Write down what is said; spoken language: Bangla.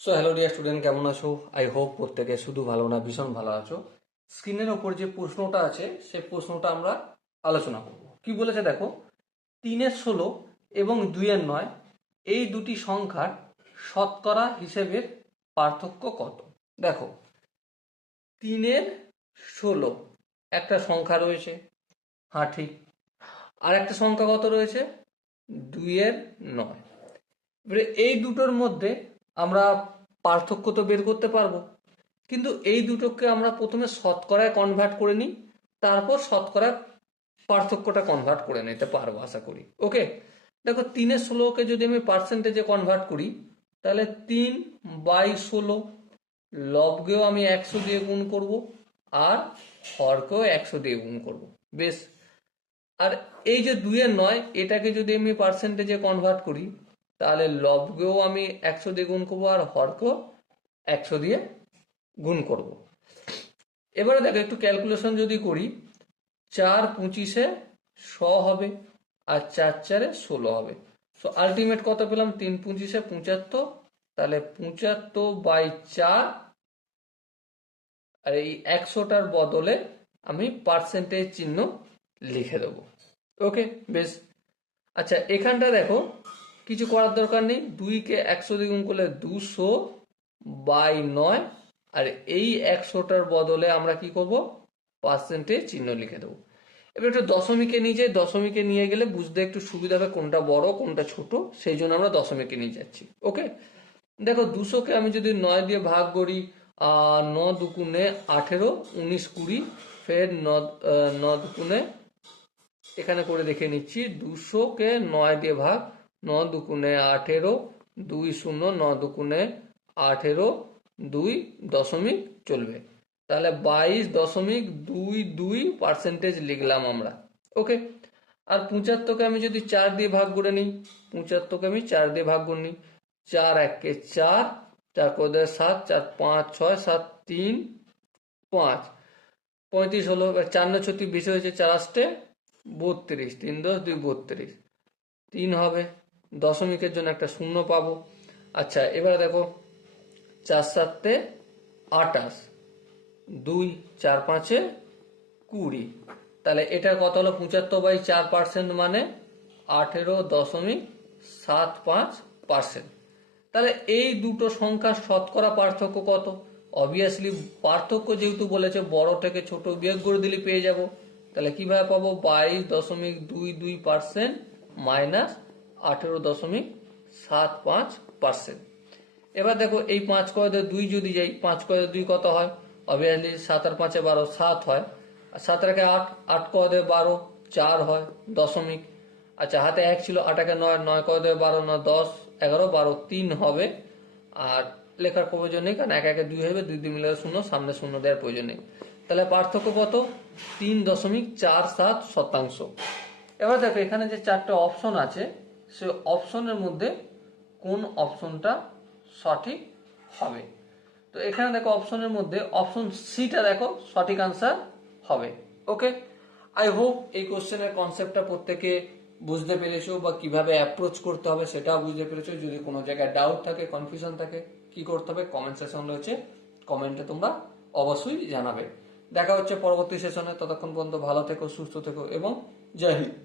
সো হ্যালো ডিয়ার স্টুডেন্ট, কেমন আছো? আই হোপ প্রত্যেকে শুধু ভালো না ভীষণ ভালো আছো। স্ক্রিনের ওপর যে প্রশ্নটা আছে সেই প্রশ্নটা আমরা আলোচনা করব। কি বলেছে দেখো, 3-16 এবং 2-9 এই দুটি সংখ্যার শতকরা হিসেবের পার্থক্য কত? দেখো, 3-16 একটা সংখ্যা রয়েছে, হ্যাঁ ঠিক। আর একটা সংখ্যা কত রয়েছে? 2-9। এবারে এই দুটোর মধ্যে আমরা পার্থক্য তো বের করতে পারবো, কিন্তু এই দুটোকে আমরা প্রথমে শতকরায় কনভার্ট করে নিই, তারপর শতকরা পার্থক্যটা কনভার্ট করে নিতে পারবো আশা করি। ওকে, দেখো 3-16কে যদি আমি পার্সেন্টেজে কনভার্ট করি, তাহলে 3/16, লবকেও আমি 100 দিয়ে গুণ করব, আর হরকেও 100 দিয়ে গুণ করব। বেশ। আর এই যে 2-9 এটাকে যদি আমি পার্সেন্টেজে কনভার্ট করি, তাহলে লবকেও আমি 100 দিয়ে গুণ করবো, আর হরকেও 100 দিয়ে গুণ করব। এবারে দেখো একটু ক্যালকুলেশন যদি করি, 4-25 হবে, আর 4-4 16 হবে। সো আলটিমেট কত পেলাম? 3-25 75, তাহলে 75/4, আর এই 100টার বদলে আমি পার্সেন্টেজ চিহ্ন লিখে দেবো। ওকে, বেশ। আচ্ছা, এখানটা দেখো কিছু করার দরকার নেই, 2কে 100 দিয়ে গুণ করলে 200/9, আর এই 100টার বদলে আমরা কি করব? পার্সেন্টেজ চিহ্ন লিখে দেবো। এবার একটু দশমিকে নিয়ে যাই, দশমিকে নিয়ে গেলে বুঝতে একটু সুবিধা হবে কোনটা বড় কোনটা ছোট, সেই জন্য আমরা দশমিকে নিয়ে যাচ্ছি। ওকে, দেখো 200কে আমি যদি 9 দিয়ে ভাগ করি, 9 2 18, 19 20, ফের 9 2 এখানে করে দেখে নিচ্ছি, 200কে 9 দিয়ে ভাগ, 9 2 18, 2 0, 9 2 18, 2 দশমিক চলবে, তাহলে 22.22 পার্সেন্টেজ লিখলাম আমরা। ওকে, আর 75কে আমি যদি 4 দিয়ে ভাগ করে নিই, 75কে আমি 4 দিয়ে ভাগ করে নিই, 4 1 4, 4 করে 7, 4 5 6, 7 3 5, 35 হলো। এবার 4 9 36 বেশি হয়েছে, 4 8 32, 3 10 2 32, 3 হবে। দশমিকের জন্য একটা শূন্য পাবো। আচ্ছা, এবার দেখো 4 7 28, 2 4 5 20, তাহলে এটা কত হলো? 75/4%, মানে 18.75%। তাহলে এই দুটো সংখ্যার শতকরা পার্থক্য কত? অবভিয়াসলি পার্থক্য যেহেতু বলেছে, বড় থেকে ছোট বিয়োগ করে দিলে পেয়ে যাব। তাহলে কিভাবে পাবো? 22.22% মাইনাস 18.75%। এবার দেখো এই 5 কয়দে 2 যদি যাই, 5 কয়দে 2 কত হয়? অবভিয়াসলি 7 আর 5 12, 7 হয়। আর 7 আর 8, 8 কয়দে 12, 4 হয়, দশমিক। আচ্ছা, হাতে 1 ছিল, 8 আর 9, 9 কয়দে 12, 9 10 11 12, 3 হবে। আর লেখার প্রয়োজন নেই, কারণ 1 1 2 হবে, 2 2 মিলে 0, সামনে 0 দেওয়ার প্রয়োজন নেই। তাহলে পার্থক্য কত? 3.47%। এবার দেখো এখানে যে 4টে অপশন আছে, সে অপশনের মধ্যে কোন অপশনটা সঠিক হবে? তো এখানে দেখো অপশনের মধ্যে অপশন সিটা দেখো সঠিক আনসার হবে। ওকে, আই হোপ এই কোশ্চেনের কনসেপ্টটা প্রত্যেকে বুঝতে পেরেছো, বা কিভাবে অ্যাপ্রোচ করতে হবে সেটাও বুঝতে পেরেছো। যদি কোনো জায়গায় ডাউট থাকে, কনফিউশন থাকে, কি করতে হবে? কমেন্ট সেকশন রয়েছে, কমেন্টে তোমরা অবশ্যই জানাবে। দেখা হচ্ছে পরবর্তী সেশনে, ততক্ষণ পর্যন্ত ভালো থেকো, সুস্থ থেকো এবং জয় হিন্দ।